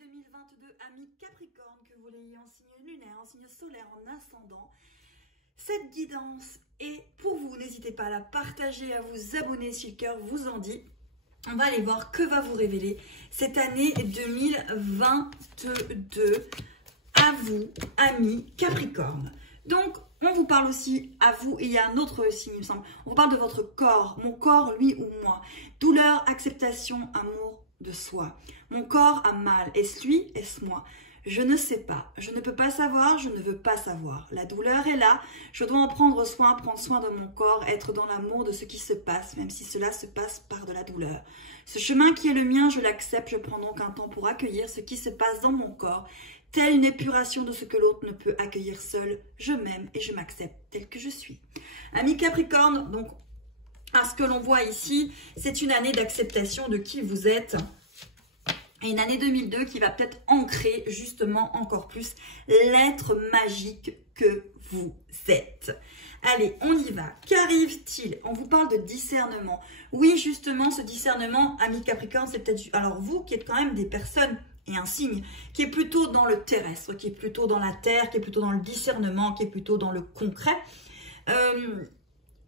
2022, amis Capricorne, que vous l'ayez en signe lunaire, en signe solaire, en ascendant. Cette guidance est pour vous. N'hésitez pas à la partager, à vous abonner si le cœur vous en dit. On va aller voir que va vous révéler cette année 2022 à vous, amis Capricorne. Donc, on vous parle aussi à vous, et il y a un autre signe, il me semble. On vous parle de votre corps, mon corps, lui ou moi. Douleur, acceptation, amour de soi. Mon corps a mal. Est-ce lui? Est-ce moi? Je ne sais pas. Je ne peux pas savoir, je ne veux pas savoir. La douleur est là. Je dois en prendre soin de mon corps, être dans l'amour de ce qui se passe, même si cela se passe par de la douleur. Ce chemin qui est le mien, je l'accepte. Je prends donc un temps pour accueillir ce qui se passe dans mon corps. Telle une épuration de ce que l'autre ne peut accueillir seul, je m'aime et je m'accepte tel que je suis. Amis Capricorne, donc, à ce que l'on voit ici, c'est une année d'acceptation de qui vous êtes. Et une année 2002 qui va peut-être ancrer justement encore plus l'être magique que vous êtes. Allez, on y va. Qu'arrive-t-il? On vous parle de discernement. Oui, justement, ce discernement, amis Capricorne, c'est peut-être... Alors vous qui êtes quand même des personnes... et un signe qui est plutôt dans le terrestre, qui est plutôt dans la terre, qui est plutôt dans le discernement, qui est plutôt dans le concret.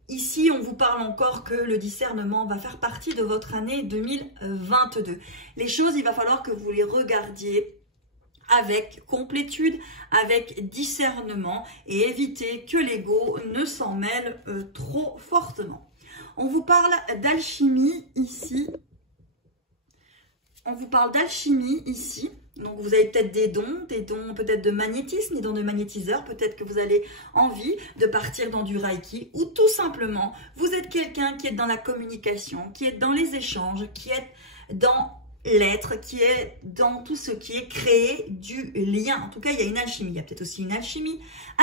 Ici, on vous parle encore que le discernement va faire partie de votre année 2022. Les choses, il va falloir que vous les regardiez avec complétude, avec discernement et éviter que l'ego ne s'en mêle trop fortement. On vous parle d'alchimie ici. On vous parle d'alchimie ici, donc vous avez peut-être des dons peut-être de magnétisme, des dons de magnétiseur, peut-être que vous avez envie de partir dans du Reiki, ou tout simplement, vous êtes quelqu'un qui est dans la communication, qui est dans les échanges, qui est dans l'être, qui est dans tout ce qui est créer du lien. En tout cas, il y a une alchimie, il y a peut-être aussi une alchimie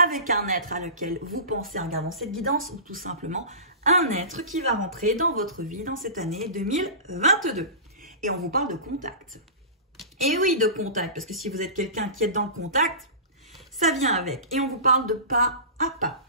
avec un être à lequel vous pensez en regardant cette guidance, ou tout simplement un être qui va rentrer dans votre vie dans cette année 2022. Et on vous parle de contact. Et oui, de contact, parce que si vous êtes quelqu'un qui est dans le contact, ça vient avec. Et on vous parle de pas à pas.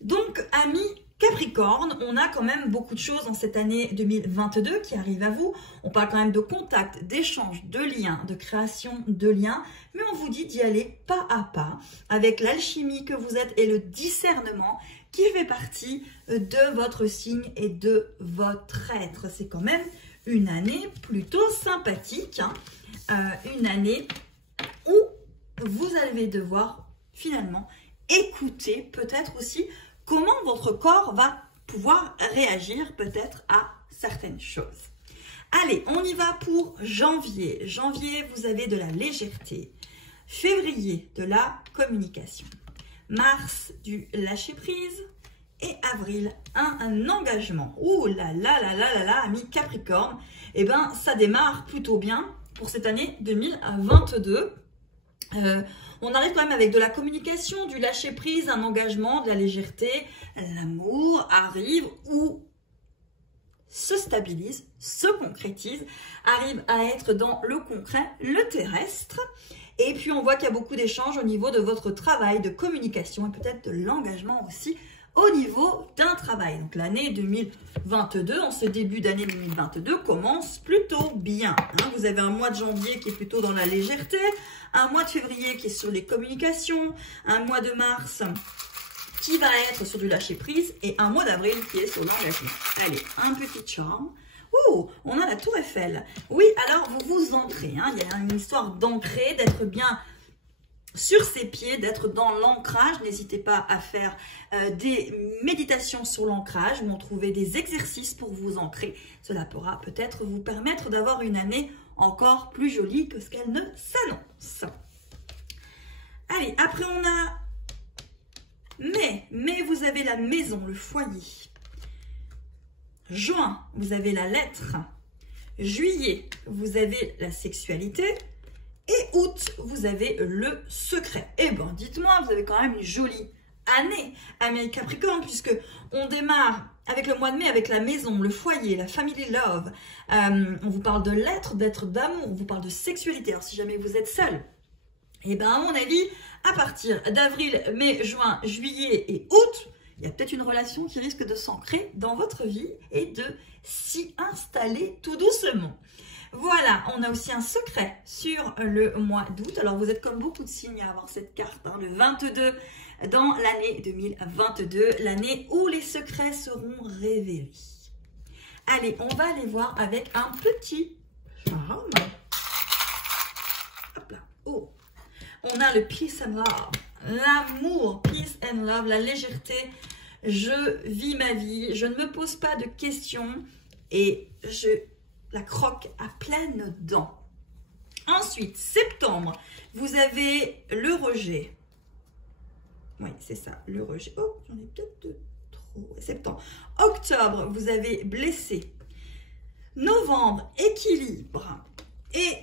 Donc, amis Capricorne, on a quand même beaucoup de choses dans cette année 2022 qui arrivent à vous. On parle quand même de contact, d'échange, de liens, de création de liens. Mais on vous dit d'y aller pas à pas, avec l'alchimie que vous êtes et le discernement qui fait partie de votre signe et de votre être. C'est quand même une année plutôt sympathique, hein. Une année où vous allez devoir finalement écouter peut-être aussi comment votre corps va pouvoir réagir peut-être à certaines choses. Allez, on y va pour janvier. Janvier, vous avez de la légèreté. Février, de la communication. Mars, du lâcher-prise. Et avril, un engagement. Ouh là là là là là là, amis Capricorne. Eh bien, ça démarre plutôt bien pour cette année 2022. On arrive quand même avec de la communication, du lâcher-prise, un engagement, de la légèreté. L'amour arrive ou se stabilise, se concrétise, arrive à être dans le concret, le terrestre. Et puis, on voit qu'il y a beaucoup d'échanges au niveau de votre travail, de communication et peut-être de l'engagement aussi au niveau d'un travail. Donc l'année 2022, en ce début d'année 2022, commence plutôt bien. Hein, vous avez un mois de janvier qui est plutôt dans la légèreté, un mois de février qui est sur les communications, un mois de mars qui va être sur du lâcher-prise et un mois d'avril qui est sur l'engagement. Allez, un petit charme. Ouh, on a la tour Eiffel. Oui, alors vous vous ancrez. Hein, il y a une histoire d'ancrer, d'être bien sur ses pieds, d'être dans l'ancrage. N'hésitez pas à faire des méditations sur l'ancrage ou en trouver des exercices pour vous ancrer. Cela pourra peut-être vous permettre d'avoir une année encore plus jolie que ce qu'elle ne s'annonce. Allez, après on a mai. Mai, vous avez la maison, le foyer. Juin, vous avez la lettre. Juillet, vous avez la sexualité. Et août, vous avez le secret. Eh bien, dites-moi, vous avez quand même une jolie année, amis Capricorne, puisque on démarre avec le mois de mai, avec la maison, le foyer, la family love. On vous parle de l'être, d'être, d'amour, on vous parle de sexualité. Alors, si jamais vous êtes seul, eh bien, à mon avis, à partir d'avril, mai, juin, juillet et août, il y a peut-être une relation qui risque de s'ancrer dans votre vie et de s'y installer tout doucement. Voilà, on a aussi un secret sur le mois d'août. Alors, vous êtes comme beaucoup de signes à avoir cette carte, hein, le 22 dans l'année 2022, l'année où les secrets seront révélés. Allez, on va aller voir avec un petit charme. Hop là. Oh, on a le peace and love, l'amour, peace and love, la légèreté. Je vis ma vie, je ne me pose pas de questions et je la croque à pleines dents. Ensuite, septembre, vous avez le rejet. Oui, c'est ça, le rejet. Oh, j'en ai peut-être trop. Septembre. Octobre, vous avez blessé. Novembre, équilibre. Et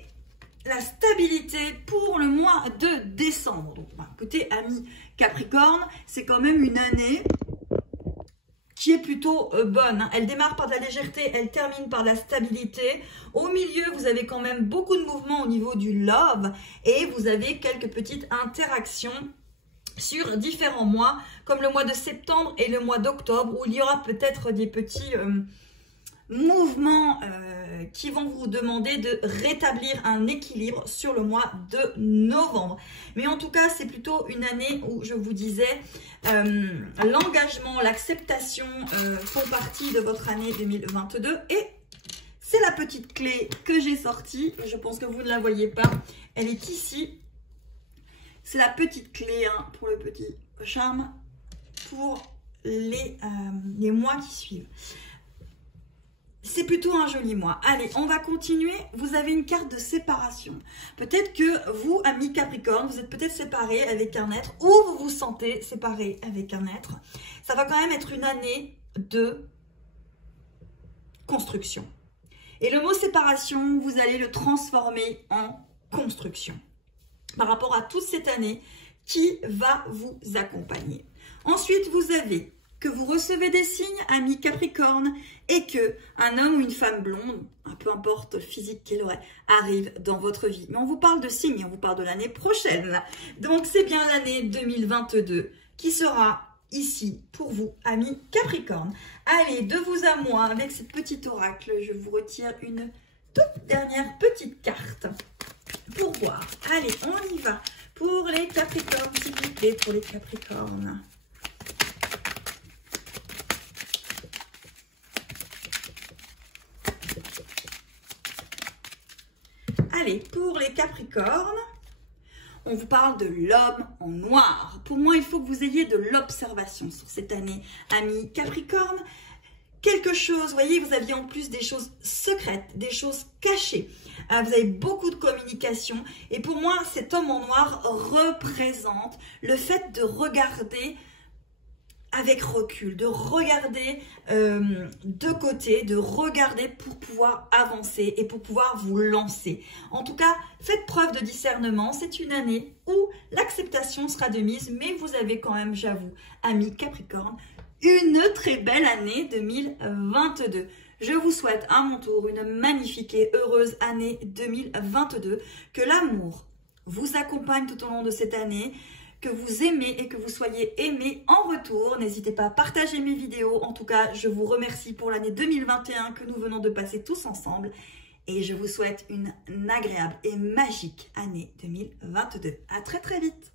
la stabilité pour le mois de décembre. Donc, écoutez, amis Capricorne, c'est quand même une année qui est plutôt bonne. Elle démarre par de la légèreté, elle termine par de la stabilité. Au milieu, vous avez quand même beaucoup de mouvements au niveau du love et vous avez quelques petites interactions sur différents mois, comme le mois de septembre et le mois d'octobre, où il y aura peut-être des petits mouvements qui vont vous demander de rétablir un équilibre sur le mois de novembre. Mais en tout cas, c'est plutôt une année où je vous disais, l'engagement, l'acceptation font partie de votre année 2022. Et c'est la petite clé que j'ai sortie. Je pense que vous ne la voyez pas. Elle est ici. C'est la petite clé hein, pour le petit charme pour les mois qui suivent. C'est plutôt un joli mois. Allez, on va continuer. Vous avez une carte de séparation. Peut-être que vous, amis Capricorne, vous êtes peut-être séparés avec un être ou vous vous sentez séparés avec un être. Ça va quand même être une année de construction. Et le mot séparation, vous allez le transformer en construction. Par rapport à toute cette année qui va vous accompagner. Ensuite, vous avez que vous recevez des signes, amis Capricorne, et que un homme ou une femme blonde, peu importe le physique qu'elle aurait, arrive dans votre vie. Mais on vous parle de signes, on vous parle de l'année prochaine. Donc, c'est bien l'année 2022 qui sera ici pour vous, amis Capricorne. Allez, de vous à moi, avec ce petit oracle, je vous retire une toute dernière petite carte pour voir. Allez, on y va. Pour les Capricornes, s'il vous plaît, pour les Capricornes. Allez, pour les Capricornes, on vous parle de l'homme en noir. Pour moi, il faut que vous ayez de l'observation sur cette année, amis Capricorne. Quelque chose, vous voyez, vous aviez en plus des choses secrètes, des choses cachées. Vous avez beaucoup de communication. Et pour moi, cet homme en noir représente le fait de regarder avec recul, de regarder de côté, de regarder pour pouvoir avancer et pour pouvoir vous lancer. En tout cas, faites preuve de discernement. C'est une année où l'acceptation sera de mise, mais vous avez quand même, j'avoue, amis Capricorne, une très belle année 2022. Je vous souhaite à mon tour une magnifique et heureuse année 2022. Que l'amour vous accompagne tout au long de cette année, que vous aimez et que vous soyez aimés en retour. N'hésitez pas à partager mes vidéos. En tout cas, je vous remercie pour l'année 2021 que nous venons de passer tous ensemble. Et je vous souhaite une agréable et magique année 2022. À très très vite.